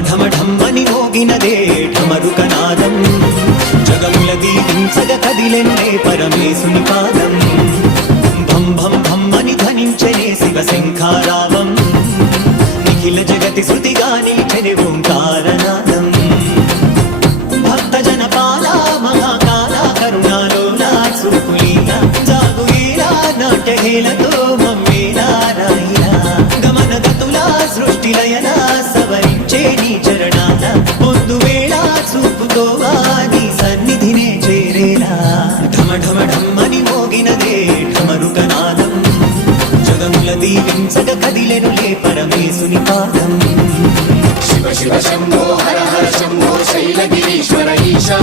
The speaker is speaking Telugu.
ఢమ ఢమ్మని మోగినదే ఢమరుకనాదం జగముల దీవించగ కదిలెన్నే పరమేశుని పాదం. భం భం భం అని ధనించనే శివ శంఖారావం నిఖిల జగతి శృతిగా నిలిచని ఓంకారనాదం. భక్తజన పాల మహాకాల కరుణాలోలా చూపులీలా జాగులీలా నాట్యహేలతో మమ్మేలా రాయిలా గమన గతులా సృష్టి లయన నీ చరణాన పొందు వేళ చూపుకోవా నీ సన్నిధినే చేరేలా. ఢమ ఢమ ఢమ్మని మోగినదే ఢమరుకనాదం జగముల దీవించగ కదిలెనులే పరమేశుని పాదం. శివ శివ శంభో హర హర శంభో శైలగిరీశ్వర ఈశా.